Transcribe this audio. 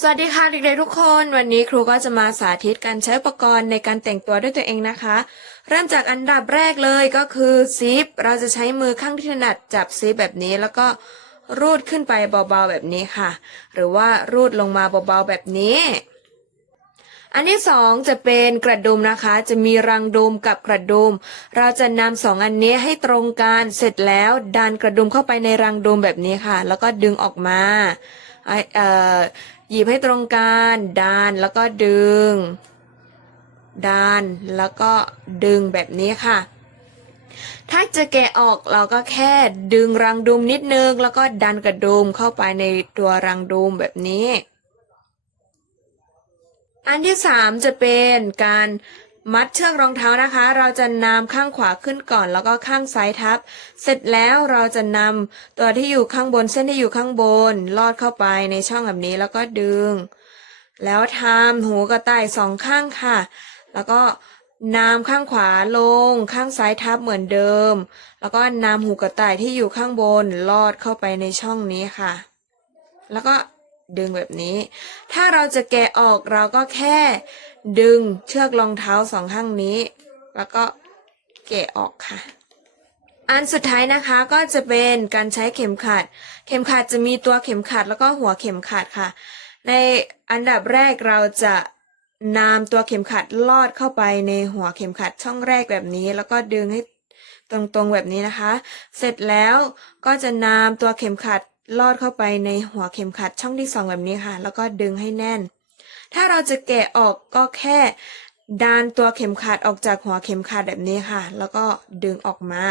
สวัสดีค่ะเด็กๆทุกคน วันนี้ครูก็จะมาสาธิตการใช้อุปกรณ์ในการแต่งตัวด้วยตัวเองนะคะ เริ่มจากอันดับแรกเลยก็คือซิปเราจะใช้มือข้างที่ถนัดจับซิปแบบนี้แล้วก็รูดขึ้นไปเบาๆแบบนี้ค่ะ หรือว่ารูดลงมาเบาๆแบบนี้ อันที่สองจะเป็นกระดุมนะคะ จะมีรังดุมกับกระดุม เราจะนำสองอันนี้ให้ตรงกันเสร็จแล้วดันกระดุมเข้าไปในรังดุมแบบนี้ค่ะ แล้วก็ดึงออกมา หยิบให้ตรงกันดันแล้วก็ดึงดันแล้วก็ดึงแบบนี้ค่ะ ถ้าจะแกะออกเราก็แค่ดึงรังดุมนิดนึง แล้วก็ดันกระดุมเข้าไปในตัวรังดุมแบบนี้ อันที่สามจะเป็นการ มัดเชือกรองเท้านะคะ เราจะนำข้างขวาขึ้นก่อน แล้วก็ข้างซ้ายทับ เสร็จแล้วเราจะนำตัวที่อยู่ข้างบนเส้นที่อยู่ข้างบน ลอดเข้าไปในช่องแบบนี้แล้วก็ดึง แล้วทำหูกระต่ายสองข้างค่ะ แล้วก็นำข้างขวาลง ข้างซ้ายทับเหมือนเดิม แล้วก็นำหูกระต่ายที่อยู่ข้างบนลอดเข้าไปในช่องนี้ค่ะ แล้วก็ ดึงแบบนี้ ถ้าเราจะแกะออกเราก็แค่ดึงเชือกรองเท้าสองข้างนี้ แล้วก็แกะออกค่ะ อันสุดท้ายนะคะก็จะเป็นการใช้เข็มขัด เข็มขัดจะมีตัวเข็มขัดแล้วก็หัวเข็มขัดค่ะ ในอันดับแรกเราจะนำตัวเข็มขัดลอดเข้าไปในหัวเข็มขัดช่องแรกแบบนี้ แล้วก็ดึงให้ตรงๆแบบนี้นะคะ เสร็จแล้วก็จะนำตัวเข็มขัด ลอดเข้าไปในหัวเข็มขัดช่องที่สองแบบนี้ค่ะ แล้วก็ดึงให้แน่น ถ้าเราจะแกะออกก็แค่ดันตัวเข็มขัดออกจากหัวเข็มขัดแบบนี้ค่ะ แล้วก็ดึงออกมา